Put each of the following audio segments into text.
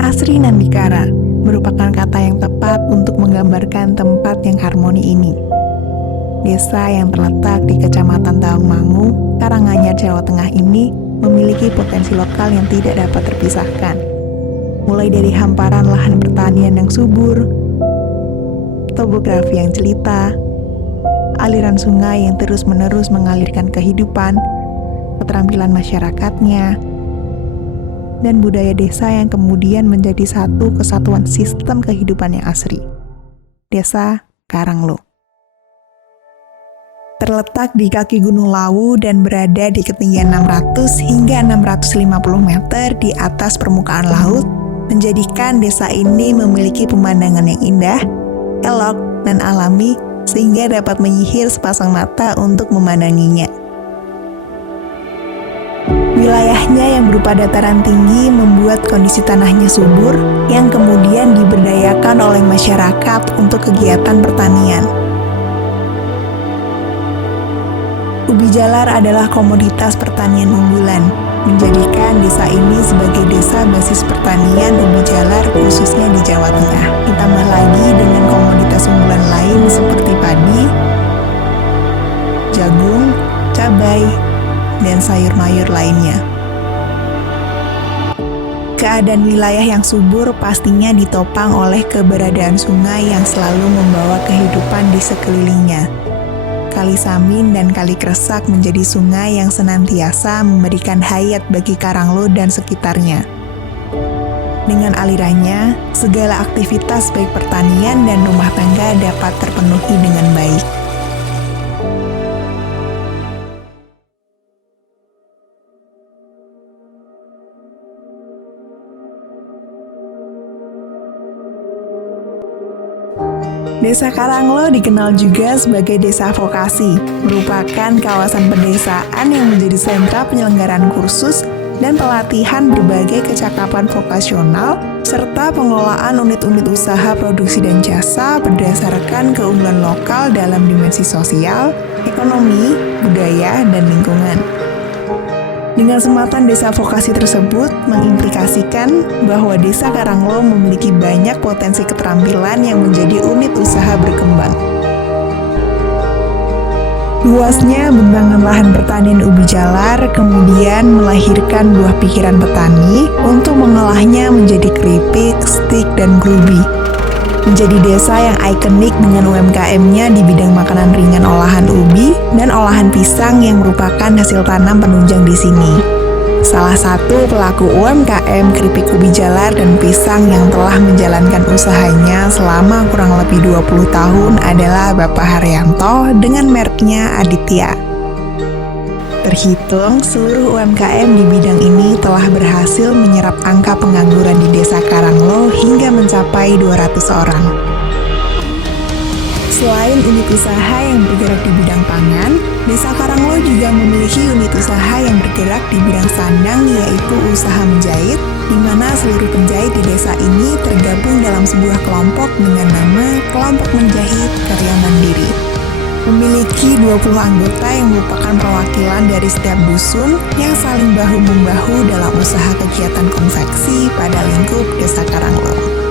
Asri Nandikara merupakan kata yang tepat untuk menggambarkan tempat yang harmoni ini. Desa yang terletak di Kecamatan Tawangmangu, Karanganyar, Jawa Tengah ini memiliki potensi lokal yang tidak dapat terpisahkan. Mulai dari hamparan lahan pertanian yang subur, topografi yang jelita, aliran sungai yang terus-menerus mengalirkan kehidupan, keterampilan masyarakatnya, dan budaya desa yang kemudian menjadi satu kesatuan sistem kehidupan yang asri. Desa Karanglo terletak di kaki Gunung Lawu dan berada di ketinggian 600 hingga 650 meter di atas permukaan laut, menjadikan desa ini memiliki pemandangan yang indah, elok, dan alami sehingga dapat menyihir sepasang mata untuk memandanginya. Wilayahnya yang berupa dataran tinggi membuat kondisi tanahnya subur yang kemudian diberdayakan oleh masyarakat untuk kegiatan pertanian. Ubi jalar adalah komoditas pertanian unggulan, menjadikan desa ini sebagai desa basis pertanian ubi jalar khususnya di Jawa Tengah. Ditambah lagi dengan komoditas unggulan lain seperti padi, jagung, cabai, dan sayur mayur lainnya. Keadaan wilayah yang subur pastinya ditopang oleh keberadaan sungai yang selalu membawa kehidupan di sekelilingnya. Kali Samin dan Kali Kresak menjadi sungai yang senantiasa memberikan hayat bagi Karanglo dan sekitarnya. Dengan alirannya, segala aktivitas baik pertanian dan rumah tangga dapat terpenuhi dengan baik. Desa Karanglo dikenal juga sebagai desa vokasi, merupakan kawasan pedesaan yang menjadi sentra penyelenggaraan kursus dan pelatihan berbagai kecakapan vokasional, serta pengelolaan unit-unit usaha produksi dan jasa berdasarkan keunggulan lokal dalam dimensi sosial, ekonomi, budaya, dan lingkungan. Dengan sematan desa vokasi tersebut mengimplikasikan bahwa desa Karanglo memiliki banyak potensi keterampilan yang menjadi unit usaha berkembang. Luasnya bentangan lahan pertanian ubi jalar kemudian melahirkan buah pikiran petani untuk mengolahnya menjadi keripik, stik, dan grubi. Menjadi desa yang ikonik dengan UMKM-nya di bidang makanan ringan olahan ubi dan olahan pisang yang merupakan hasil tanam penunjang di sini. Salah satu pelaku UMKM keripik ubi jalar dan pisang yang telah menjalankan usahanya selama kurang lebih 20 tahun adalah Bapak Haryanto dengan mereknya Aditya. Terhitung, seluruh UMKM di bidang ini telah berhasil menyerap angka pengangguran di Desa Karanglo hingga mencapai 200 orang. Selain unit usaha yang bergerak di bidang pangan, Desa Karanglo juga memiliki unit usaha yang bergerak di bidang sandang, yaitu usaha menjahit, di mana seluruh penjahit di desa ini tergabung dalam sebuah kelompok dengan nama Kelompok Menjahit Karya Mandiri. Memiliki 20 anggota yang merupakan perwakilan dari setiap dusun yang saling bahu-membahu dalam usaha kegiatan konveksi pada lingkup Desa Karanglo.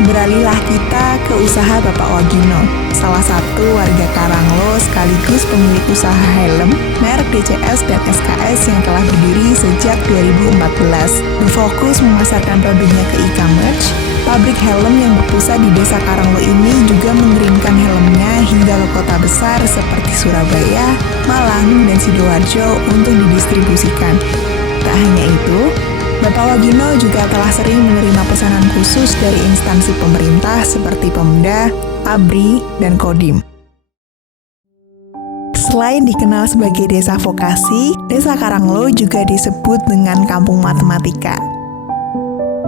Beralihlah kita ke usaha Bapak Wagino, salah satu warga Karanglo sekaligus pemilik usaha helm, merek DCS dan SKS yang telah berdiri sejak 2014. Berfokus memasarkan produknya ke e-commerce, pabrik helm yang berpusat di Desa Karanglo ini juga mengirimkan helmnya hingga ke kota besar seperti Surabaya, Malang, dan Sidoarjo untuk didistribusikan. Tak hanya itu, Bapak Wagino juga telah sering menerima pesanan khusus dari instansi pemerintah seperti Pemda, ABRI, dan Kodim. Selain dikenal sebagai desa vokasi, Desa Karanglo juga disebut dengan kampung matematika.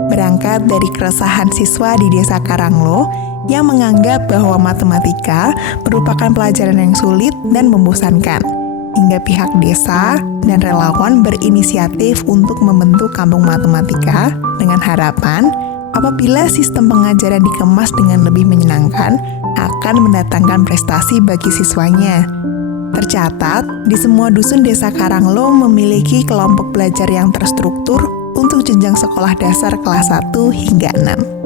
Berangkat dari keresahan siswa di Desa Karanglo yang menganggap bahwa matematika merupakan pelajaran yang sulit dan membosankan, hingga pihak desa dan relawan berinisiatif untuk membentuk kampung matematika dengan harapan apabila sistem pengajaran dikemas dengan lebih menyenangkan akan mendatangkan prestasi bagi siswanya. Tercatat, di semua dusun Desa Karanglo memiliki kelompok belajar yang terstruktur untuk jenjang sekolah dasar kelas 1 hingga 6.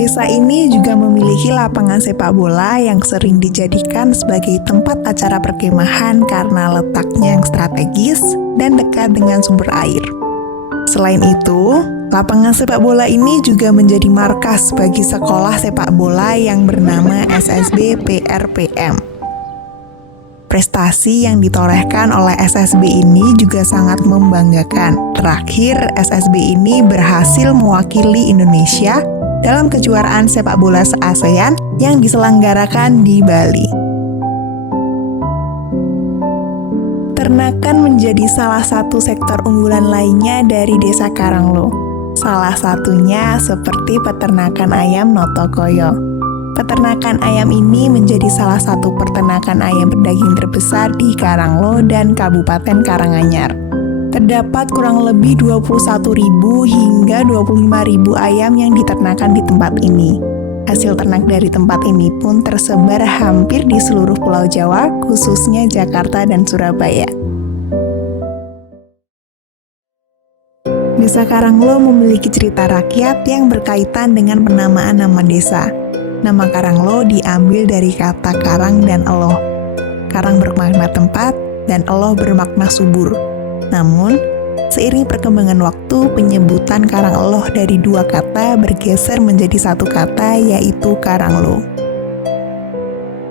Desa ini juga memiliki lapangan sepak bola yang sering dijadikan sebagai tempat acara perkemahan karena letaknya yang strategis dan dekat dengan sumber air. Selain itu, lapangan sepak bola ini juga menjadi markas bagi sekolah sepak bola yang bernama SSB PRPM. Prestasi yang ditorehkan oleh SSB ini juga sangat membanggakan. Terakhir, SSB ini berhasil mewakili Indonesia dalam kejuaraan sepak bola se-ASEAN yang diselenggarakan di Bali. Peternakan menjadi salah satu sektor unggulan lainnya dari Desa Karanglo. Salah satunya seperti peternakan ayam Notokoyo. Peternakan ayam ini menjadi salah satu peternakan ayam berdaging terbesar di Karanglo dan Kabupaten Karanganyar. Terdapat kurang lebih 21.000 hingga 25.000 ayam yang diternakan di tempat ini. Hasil ternak dari tempat ini pun tersebar hampir di seluruh Pulau Jawa, khususnya Jakarta dan Surabaya. Desa Karanglo memiliki cerita rakyat yang berkaitan dengan penamaan nama desa. Nama Karanglo diambil dari kata karang dan eloh. Karang bermakna tempat dan eloh bermakna subur. Namun, seiring perkembangan waktu, penyebutan Karanglo dari dua kata bergeser menjadi satu kata, yaitu Karanglo.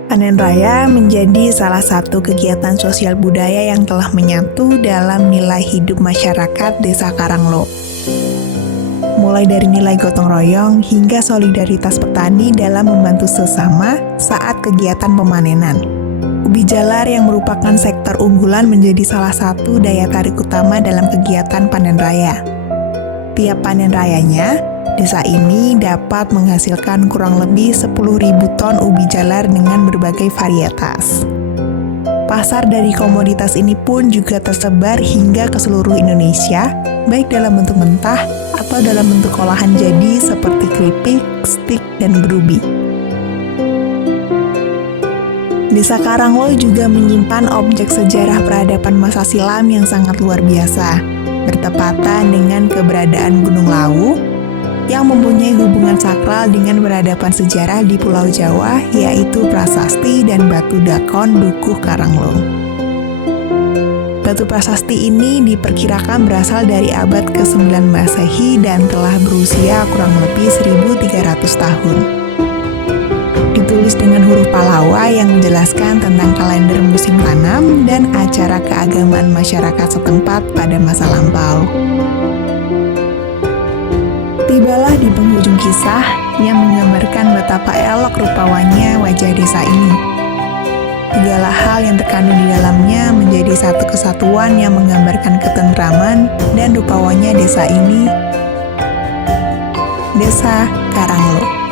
Panen raya menjadi salah satu kegiatan sosial budaya yang telah menyatu dalam nilai hidup masyarakat Desa Karanglo. Mulai dari nilai gotong royong hingga solidaritas petani dalam membantu sesama saat kegiatan pemanenan. Ubi jalar yang merupakan sektor unggulan menjadi salah satu daya tarik utama dalam kegiatan panen raya. Tiap panen rayanya, desa ini dapat menghasilkan kurang lebih 10.000 ton ubi jalar dengan berbagai varietas. Pasar dari komoditas ini pun juga tersebar hingga ke seluruh Indonesia, baik dalam bentuk mentah atau dalam bentuk olahan jadi seperti keripik, stik, dan gerubi. Desa Karanglo juga menyimpan objek sejarah peradaban masa silam yang sangat luar biasa, bertepatan dengan keberadaan Gunung Lawu, yang mempunyai hubungan sakral dengan peradaban sejarah di Pulau Jawa, yaitu prasasti dan batu dakon Dukuh Karanglo. Batu prasasti ini diperkirakan berasal dari abad ke-9 Masehi dan telah berusia kurang lebih 1.300 tahun. Ditulis dengan huruf Palawa yang menjelaskan tentang kalender musim tanam dan acara keagamaan masyarakat setempat pada masa lampau. Tibalah di penghujung kisah yang menggambarkan betapa elok rupawannya wajah desa ini. Segala hal yang terkandung di dalamnya menjadi satu kesatuan yang menggambarkan ketentraman dan rupawannya desa ini, Desa Karanglo.